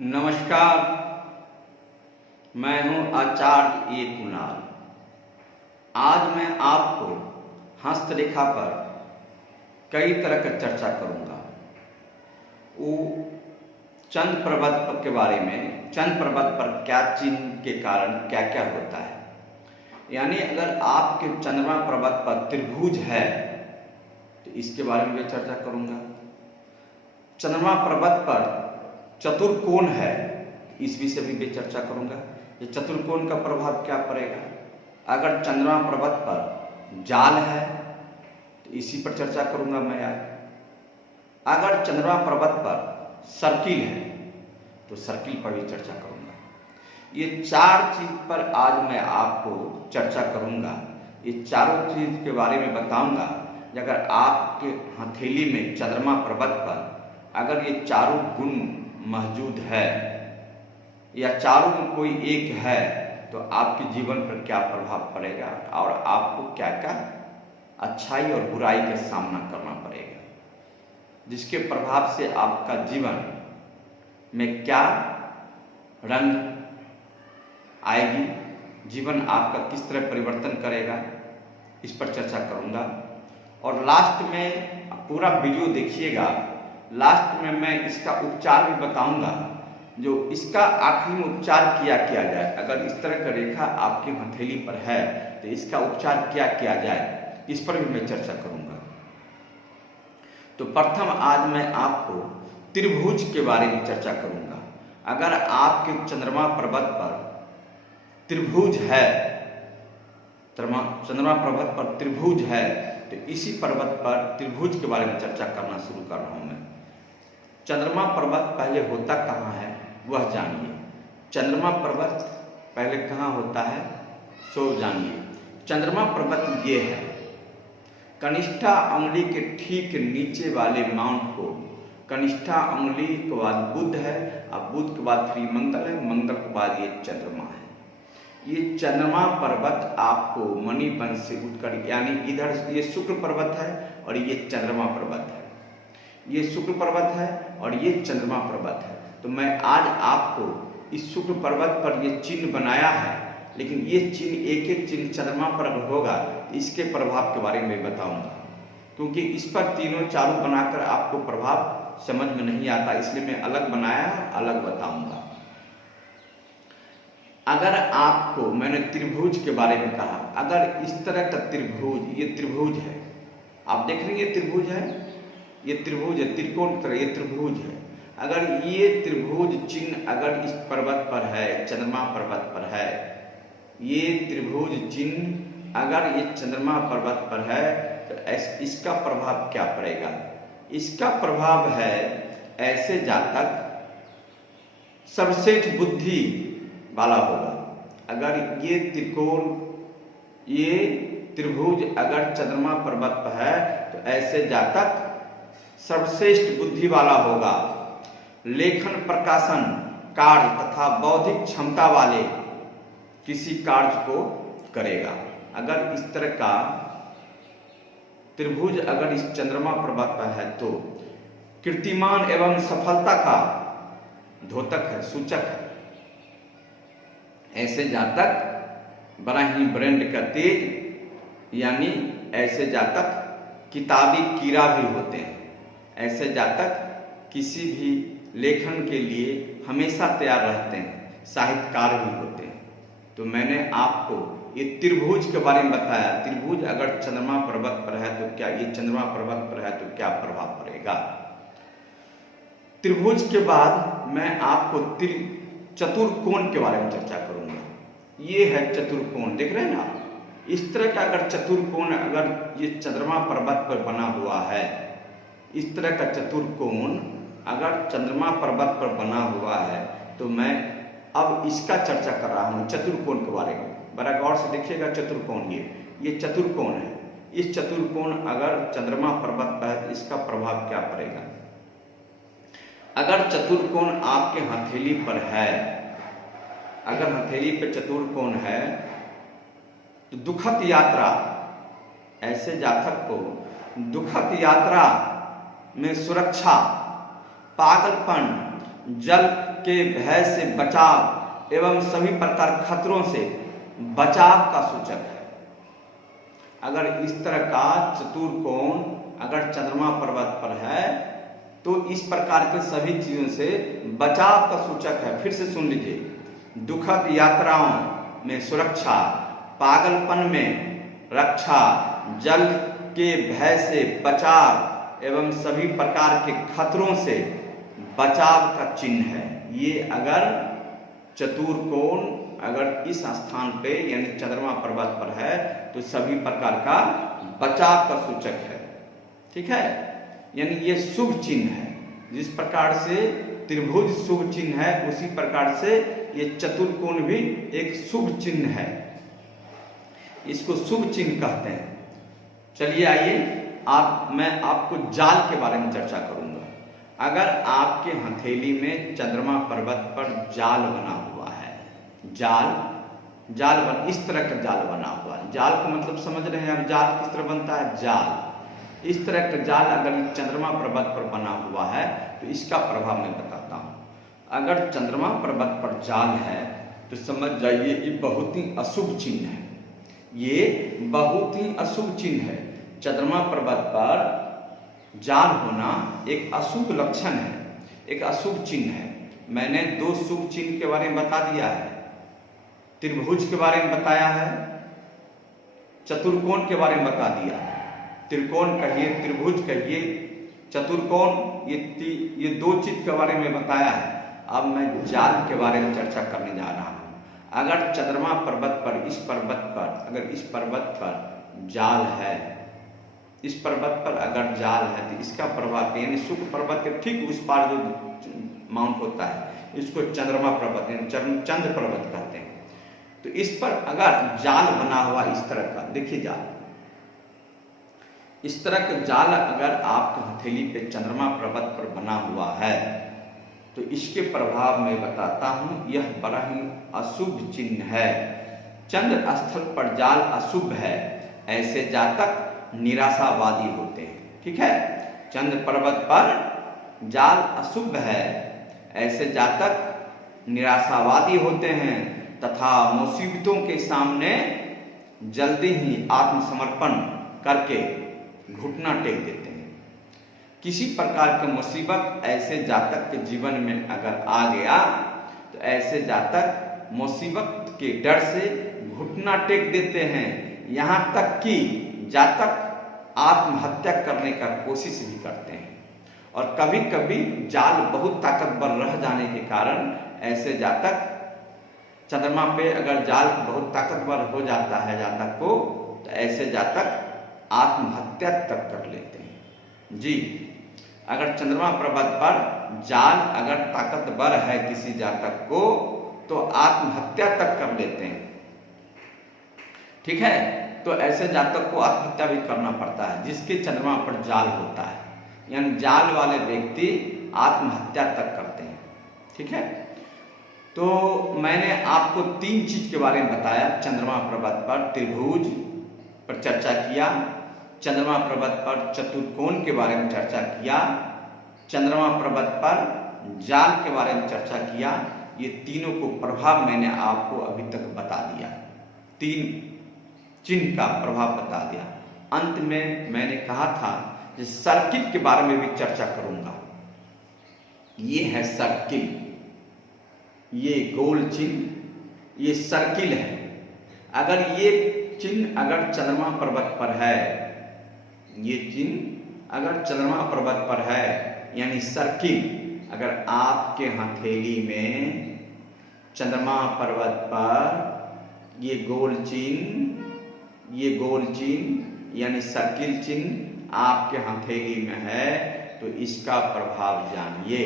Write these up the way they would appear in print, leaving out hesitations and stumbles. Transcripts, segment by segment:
नमस्कार, मैं हूं आचार्य ए कुणाल। आज मैं आपको हस्तरेखा पर कई तरह का चर्चा करूंगा। वो चंद्र पर्वत के बारे में, चंद्र पर्वत पर क्या चिन्ह के कारण क्या क्या होता है। यानी अगर आपके चंद्रमा पर्वत पर त्रिभुज है तो इसके बारे में भी चर्चा करूंगा। चंद्रमा पर्वत पर चतुर्कोण है, इस विषय में भी चर्चा करूंगा। ये चतुर्कोण का प्रभाव क्या पड़ेगा। अगर चंद्रमा पर्वत पर जाल है तो इसी पर चर्चा करूंगा मैं आज। अगर चंद्रमा पर्वत पर सर्किल है तो सर्किल पर भी चर्चा करूंगा। ये चार चीज पर आज मैं आपको चर्चा करूंगा। ये चारों चीज के बारे में बताऊंगा। अगर आपके हथेली में चंद्रमा पर्वत पर अगर ये चारों गुण मौजूद है या चारों में कोई एक है तो आपके जीवन पर क्या प्रभाव पड़ेगा और आपको क्या क्या अच्छाई और बुराई का सामना करना पड़ेगा, जिसके प्रभाव से आपका जीवन में क्या रंग आएगी, जीवन आपका किस तरह परिवर्तन करेगा, इस पर चर्चा करूंगा। और लास्ट में पूरा वीडियो देखिएगा। लास्ट में मैं इसका उपचार भी बताऊंगा, जो इसका आखिरी में उपचार किया जाए। अगर इस तरह का रेखा आपकी हथेली पर है तो इसका उपचार क्या किया जाए, इस पर भी मैं चर्चा करूंगा। तो प्रथम आज मैं आपको त्रिभुज के बारे में चर्चा करूंगा। अगर आपके चंद्रमा पर्वत पर त्रिभुज है, चंद्रमा पर्वत पर त्रिभुज है तो इसी पर्वत पर त्रिभुज के बारे में चर्चा करना शुरू कर रहा हूं मैं। चंद्रमा पर्वत पहले होता कहाँ है वह जानिए। चंद्रमा पर्वत पहले कहाँ होता है सो जानिए। चंद्रमा पर्वत ये है, कनिष्ठा अंगुली के ठीक नीचे वाले माउंट को, कनिष्ठा अंगुली के बाद बुध है, अब बुध के बाद फिर मंगल है, मंगल के बाद ये चंद्रमा है। ये चंद्रमा पर्वत आपको मणिबंध से उठकर, यानी इधर ये शुक्र पर्वत है और ये चंद्रमा पर्वत है। ये शुक्र पर्वत है और ये चंद्रमा पर्वत है। तो मैं आज आपको इस शुक्र पर्वत पर ये चिन्ह बनाया है, लेकिन ये चिन्ह एक एक चिन्ह चंद्रमा पर होगा तो इसके प्रभाव के बारे में बताऊंगा, क्योंकि इस पर तीनों चारों बनाकर आपको प्रभाव समझ में नहीं आता, इसलिए मैं अलग बनाया है, अलग बताऊंगा। अगर आपको मैंने त्रिभुज के बारे में कहा, अगर इस तरह का त्रिभुज, ये त्रिभुज है, आप देख रहे हैं ये त्रिभुज है, ये त्रिभुज है, त्रिकोण की तरह ये त्रिभुज है। अगर ये त्रिभुज चिन्ह अगर इस पर्वत पर है, चंद्रमा पर्वत पर है, ये त्रिभुज चिन्ह अगर ये चंद्रमा पर्वत पर है तो इसका प्रभाव क्या पड़ेगा। इसका प्रभाव है ऐसे जातक सर्वश्रेष्ठ बुद्धि वाला होगा। अगर ये त्रिकोण, ये त्रिभुज अगर चंद्रमा पर्वत पर है तो ऐसे जातक सर्वश्रेष्ठ बुद्धि वाला होगा। लेखन, प्रकाशन कार्य तथा बौद्धिक क्षमता वाले किसी कार्य को करेगा। अगर इस तरह का त्रिभुज अगर इस चंद्रमा पर्वत पर है तो कीर्तिमान एवं सफलता का द्योतक है, सूचक है। ऐसे जातक बड़ा ही ब्रेन का तेज, यानी ऐसे जातक किताबी कीड़ा भी होते हैं। ऐसे जातक किसी भी लेखन के लिए हमेशा तैयार रहते हैं, साहित्यकार भी होते हैं। तो मैंने आपको ये त्रिभुज के बारे में बताया। त्रिभुज अगर चंद्रमा पर्वत पर है तो क्या, ये चंद्रमा पर्वत पर है तो क्या प्रभाव पड़ेगा। त्रिभुज के बाद मैं आपको चतुर्कोण के बारे में चर्चा करूंगा। ये है चतुर्कोण, देख रहे हैं ना। इस तरह का अगर चतुर्कोण अगर ये चंद्रमा पर्वत पर बना हुआ है, इस तरह का चतुर्कोण अगर चंद्रमा पर्वत पर बना हुआ है तो मैं अब इसका चर्चा कर रहा हूँ, चतुर्कोण के बारे में। बड़ा गौर से देखिएगा चतुर्कोण, ये चतुर्कोण है। इस चतुर्कोण अगर चंद्रमा पर्वत पर है तो इसका प्रभाव क्या पड़ेगा। अगर चतुर्कोण आपके हथेली पर है, अगर हथेली पे चतुर्कोण है तो दुखद यात्रा, ऐसे जातक को दुखद यात्रा में सुरक्षा, पागलपन, जल के भय से बचाव एवं सभी प्रकार खतरों से बचाव का सूचक है। अगर इस तरह का चतुर्कोण अगर चंद्रमा पर्वत पर है तो इस प्रकार के सभी चीजों से बचाव का सूचक है। फिर से सुन लीजिए, दुखद यात्राओं में सुरक्षा, पागलपन में रक्षा, जल के भय से बचाव एवं सभी प्रकार के खतरों से बचाव का चिन्ह है। ये अगर चतुर्कोण अगर इस स्थान पे यानी चंद्रमा पर्वत पर है तो सभी प्रकार का बचाव का सूचक है। ठीक है, यानी ये शुभ चिन्ह है। जिस प्रकार से त्रिभुज शुभ चिन्ह है उसी प्रकार से ये चतुर्कोण भी एक शुभ चिन्ह है, इसको शुभ चिन्ह कहते हैं। चलिए आइए मैं आपको जाल के बारे में चर्चा करूंगा। अगर आपके हथेली में चंद्रमा पर्वत पर जाल बना हुआ है, इस तरह का जाल बना हुआ है। जाल का मतलब समझ रहे हैं आप, जाल किस तरह बनता है? जाल, इस तरह का जाल अगर चंद्रमा पर्वत पर बना हुआ है तो इसका प्रभाव मैं बताता हूँ। अगर चंद्रमा पर्वत पर जाल है तो समझ जाइए ये बहुत ही अशुभ चिन्ह है, ये बहुत ही अशुभ चिन्ह है। चंद्रमा पर्वत पर जाल होना एक अशुभ लक्षण है, एक अशुभ चिन्ह है। मैंने दो शुभ चिन्ह के बारे में बता दिया है, त्रिभुज के बारे में बताया है, चतुर्कोण के बारे में बता दिया है। त्रिकोण कहिए, त्रिभुज कहिए, चतुर्कोण, ये दो चीज के बारे में बताया है। अब मैं जाल के बारे में चर्चा करने जा रहा हूँ। अगर चंद्रमा पर्वत पर इस पर्वत पर जाल है, इस पर्वत पर अगर जाल है तो इसका प्रभाव यानी शुक्र पर्वत के ठीक उस पार जो माउंट होता है इसको चंद्रमा पर्वत यानी चंद्र पर्वत कहते हैं। तो इस पर अगर जाल बना हुआ इस तरह का, देखिए जाल, इस तरह का जाल अगर आपके हथेली पे चंद्रमा पर्वत पर बना हुआ है तो इसके प्रभाव में बताता हूं, यह बड़ा ही अशुभ चिन्ह है। चंद्र स्थल पर जाल अशुभ है, ऐसे जातक निराशावादी होते हैं। ठीक है, चंद्र पर्वत पर जाल अशुभ है, ऐसे जातक निराशावादी होते हैं तथा मुसीबतों के सामने जल्दी ही आत्मसमर्पण करके घुटना टेक देते हैं। किसी प्रकार की मुसीबत ऐसे जातक के जीवन में अगर आ गया तो ऐसे जातक मुसीबत के डर से घुटना टेक देते हैं, यहाँ तक कि जातक आत्महत्या करने का कोशिश भी करते हैं। और कभी कभी जाल बहुत ताकतवर रह जाने के कारण ऐसे जातक, चंद्रमा पे अगर जाल बहुत ताकतवर हो जाता है जातक को तो ऐसे जातक आत्महत्या तक कर लेते हैं। जी, अगर चंद्रमा पर्वत पर जाल अगर ताकतवर है किसी जातक को तो आत्महत्या तक कर लेते हैं। ठीक है, तो ऐसे जातक को आत्महत्या भी करना पड़ता है जिसके चंद्रमा पर जाल होता है, यानी जाल वाले व्यक्ति आत्महत्या तक करते हैं। ठीक है, तो मैंने आपको तीन चीज के बारे में बताया। चंद्रमा पर्वत पर त्रिभुज पर चर्चा किया, चंद्रमा पर्वत पर चतुर्कोण के बारे में चर्चा किया, चंद्रमा पर्वत पर जाल के बारे में चर्चा किया। ये तीनों को प्रभाव मैंने आपको अभी तक बता दिया, तीन चिन्ह का प्रभाव बता दिया। अंत में मैंने कहा था कि सर्किल के बारे में भी चर्चा करूंगा। ये है सर्किल, ये गोल चिन्ह, ये सर्किल है। अगर ये चिन्ह अगर चंद्रमा पर्वत पर है, ये चिन्ह अगर चंद्रमा पर्वत पर है यानी सर्किल, अगर आपके हथेली में चंद्रमा पर्वत पर ये गोल चिन्ह यानी सर्किल चिन्ह आपके हथेली में है तो इसका प्रभाव जानिए।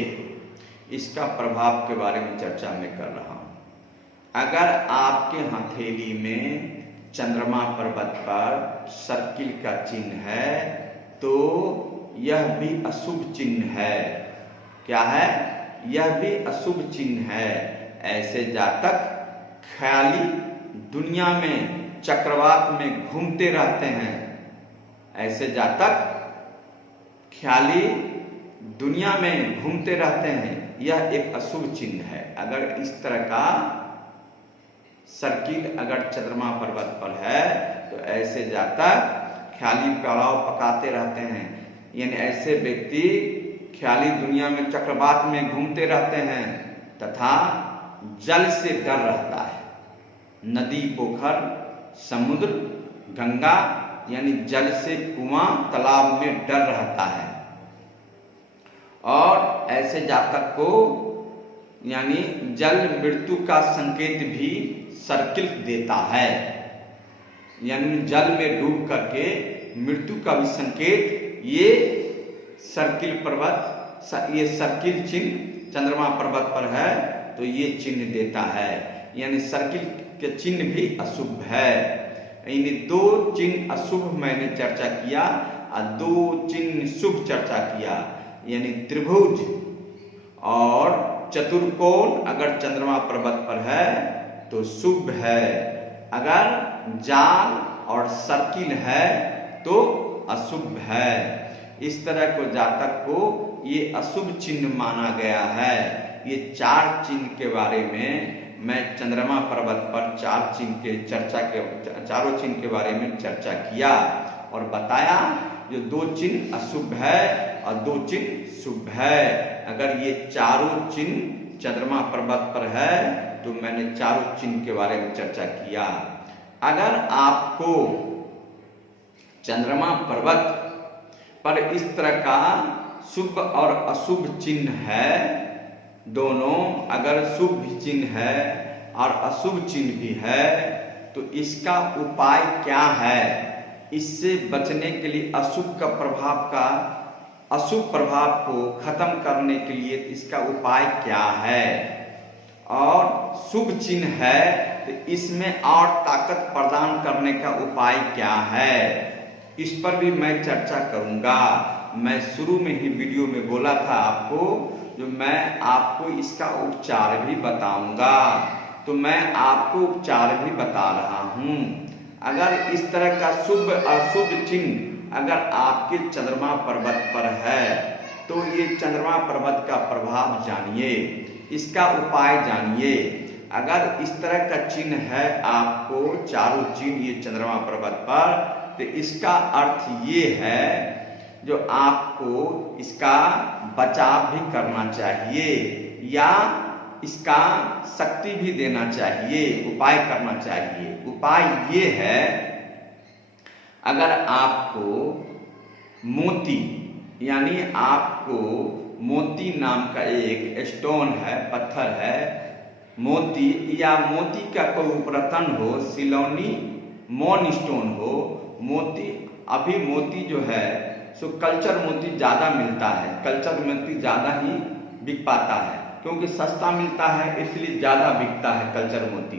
इसका प्रभाव के बारे में चर्चा मैं कर रहा हूं। अगर आपके हथेली में चंद्रमा पर्वत पर सर्किल का चिन्ह है तो यह भी अशुभ चिन्ह है। क्या है? यह भी अशुभ चिन्ह है। ऐसे जातक ख्याली दुनिया में चक्रवात में घूमते रहते हैं। ऐसे जातक ख्याली दुनिया में घूमते रहते हैं, यह एक अशुभ चिन्ह है। अगर इस तरह का सर्किल अगर चंद्रमा पर्वत पर है तो ऐसे जातक ख्याली पड़ाव पकाते रहते हैं, यानी ऐसे व्यक्ति ख्याली दुनिया में चक्रवात में घूमते रहते हैं तथा जल से डर रहता है। नदी, पोखर, समुद्र, गंगा यानी जल से, कुआं, तालाब में डर रहता है। और ऐसे जातक को यानी जल मृत्यु का संकेत भी सर्किल देता है, यानी जल में डूब करके मृत्यु का भी संकेत ये सर्किल पर्वत, ये सर्किल चिन्ह चंद्रमा पर्वत पर है तो ये चिन्ह देता है। यानी सर्किल के चिन्ह भी अशुभ है। यानी दो चिन्ह अशुभ मैंने चर्चा किया और दो चिन्ह शुभ चर्चा किया। यानी त्रिभुज और चतुर्कोण अगर चंद्रमा पर्वत पर है तो शुभ है, अगर जाल और सर्किल है तो अशुभ है। इस तरह को जातक को ये अशुभ चिन्ह माना गया है। ये चार चिन्ह के बारे में मैं चंद्रमा पर्वत पर चारों चिन्ह के बारे में चर्चा किया और बताया जो दो चिन्ह अशुभ है और दो चिन्ह शुभ है। अगर ये चारों चिन्ह चंद्रमा पर्वत पर है तो मैंने चारों चिन्ह के बारे में चर्चा किया। अगर आपको चंद्रमा पर्वत पर इस तरह का शुभ और अशुभ चिन्ह है, दोनों अगर शुभ चिन्ह है और अशुभ चिन्ह भी है तो इसका उपाय क्या है? इससे बचने के लिए अशुभ प्रभाव को खत्म करने के लिए इसका उपाय क्या है? और शुभ चिन्ह है तो इसमें और ताकत प्रदान करने का उपाय क्या है? इस पर भी मैं चर्चा करूंगा। मैं शुरू में ही वीडियो में बोला था आपको, जो मैं आपको इसका उपचार भी बताऊंगा, तो मैं आपको उपचार भी बता रहा हूं। अगर इस तरह का शुभ अशुभ चिन्ह अगर आपके चंद्रमा पर्वत पर है तो ये चंद्रमा पर्वत का प्रभाव जानिए, इसका उपाय जानिए। अगर इस तरह का चिन्ह है आपको, चारों चिन्ह ये चंद्रमा पर्वत पर, तो इसका अर्थ ये है जो आपको इसका बचाव भी करना चाहिए या इसका शक्ति भी देना चाहिए, उपाय करना चाहिए। उपाय ये है, अगर आपको मोती यानी आपको मोती नाम का एक स्टोन है, पत्थर है, मोती या मोती का कोई रतन हो, सिलौनी मोन स्टोन हो, मोती, अभी मोती जो है सो कल्चर मोती ज़्यादा मिलता है, कल्चर मोती ज़्यादा ही बिक पाता है क्योंकि सस्ता मिलता है, इसलिए ज़्यादा बिकता है कल्चर मोती।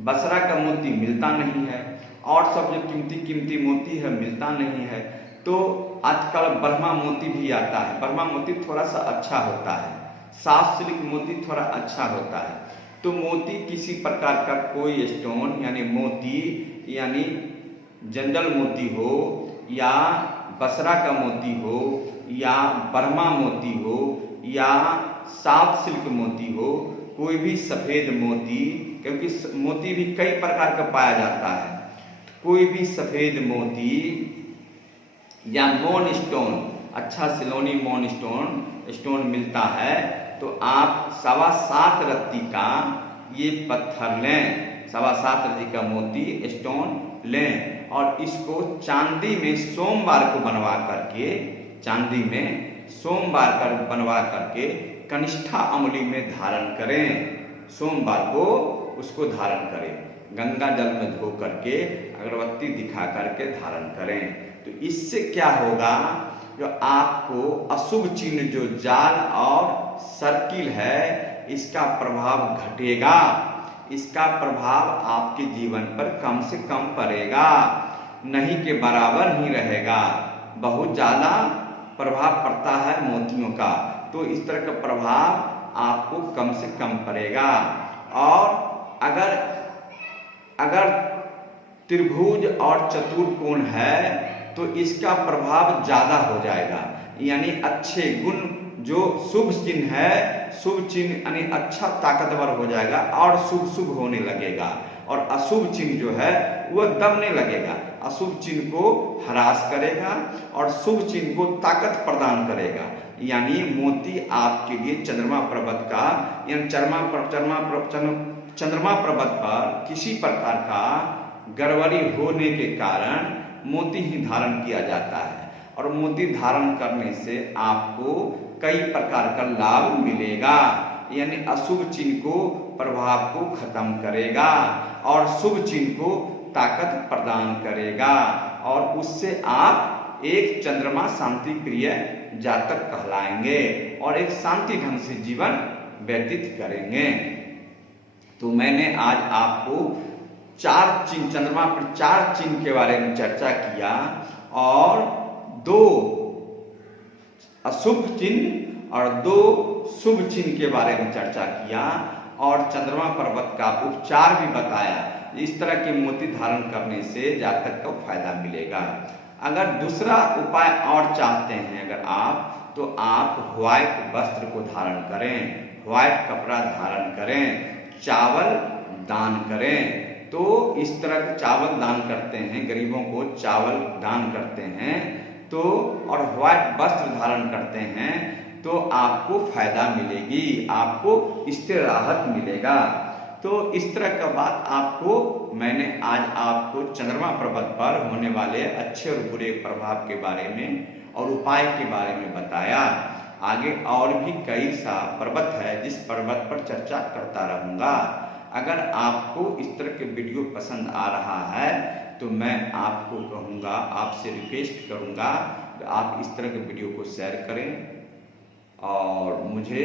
बसरा का मोती मिलता नहीं है और सब जो कीमती मोती है मिलता नहीं है। तो आजकल ब्रह्मा मोती भी आता है, ब्रह्मा मोती थोड़ा सा अच्छा होता है, साफ सिल्क मोती थोड़ा अच्छा होता है। तो मोती किसी प्रकार का कोई स्टोन यानी मोती यानी जंगल मोती हो या बसरा का मोती हो या ब्रह्मा मोती हो या साफ सिल्क मोती हो, कोई भी सफेद मोती, क्योंकि मोती भी कई प्रकार का पाया जाता है, कोई भी सफेद मोती या मोन स्टोन, अच्छा सिलोनी मोन स्टोन मिलता है तो आप 7.25 रत्ती का ये पत्थर लें, 7.25 रत्ती का मोती स्टोन लें और इसको चांदी में सोमवार को बनवा करके, चांदी में सोमवार कर बनवा करके कनिष्ठा अंगुली में धारण करें। सोमवार को उसको धारण करें, गंगा जल में धो करके अगरबत्ती दिखा करके धारण करें। तो इससे क्या होगा, जो आपको अशुभ चिन्ह जो जाल और सर्किल है इसका प्रभाव घटेगा, इसका प्रभाव आपके जीवन पर कम से कम पड़ेगा, नहीं के बराबर ही रहेगा। बहुत ज़्यादा प्रभाव पड़ता है मोतियों का, तो इस तरह का प्रभाव आपको कम से कम पड़ेगा। और अगर त्रिभुज और चतुर्कोण है तो इसका प्रभाव ज़्यादा हो जाएगा, यानी अच्छे गुण जो शुभ चिन्ह है, शुभ चिन्ह यानी अच्छा ताकतवर हो जाएगा और शुभ शुभ होने लगेगा, और अशुभ चिन्ह जो है वह दबने लगेगा। अशुभ चिन्ह को ह्रास करेगा और शुभ चिन्ह को ताकत प्रदान करेगा। यानी मोती आपके लिए चंद्रमा पर्वत का, यानी चंद्रमा पर्वत पर किसी प्रकार का गड़बड़ी होने के कारण मोती ही धारण किया जाता है, और मोती धारण करने से आपको कई प्रकार का लाभ मिलेगा। यानी अशुभ चिन्ह को, प्रभाव को खत्म करेगा और शुभ चिन्ह को ताकत प्रदान करेगा, और उससे आप एक चंद्रमा शांति प्रिय जातक कहलाएंगे और एक शांति ढंग से जीवन व्यतीत करेंगे। तो मैंने आज आपको 4 चिन्ह, चंद्रमा पर 4 चिन्ह के बारे में चर्चा किया, और 2 अशुभ चिन्ह और 2 शुभ चिन्ह के बारे में चर्चा किया, और चंद्रमा पर्वत का उपचार भी बताया। इस तरह के मोती धारण करने से जातक को फायदा मिलेगा। अगर दूसरा उपाय और चाहते हैं अगर आप, तो आप व्हाइट वस्त्र को धारण करें, व्हाइट कपड़ा धारण करें, चावल दान करें। तो इस तरह के चावल दान करते हैं, गरीबों को चावल दान करते हैं, तो और व्हाइट वस्त्र धारण करते हैं, तो आपको फायदा मिलेगी, आपको इससे राहत मिलेगा। तो इस तरह का बात आपको मैंने आज आपको चंद्रमा पर्वत पर होने वाले अच्छे और बुरे प्रभाव के बारे में और उपाय के बारे में बताया। आगे और भी कई सा पर्वत है जिस पर्वत पर चर्चा करता रहूँगा। अगर आपको इस तरह के वीडियो पसंद आ रहा है तो मैं आपको कहूँगा, आपसे रिक्वेस्ट करूँगा कि आप इस तरह के वीडियो को शेयर करें और मुझे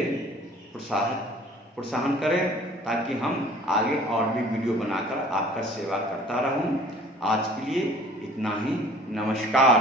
प्रोत्साहन करें, ताकि हम आगे और भी वीडियो बनाकर आपका सेवा करता रहूं। आज के लिए इतना ही। नमस्कार।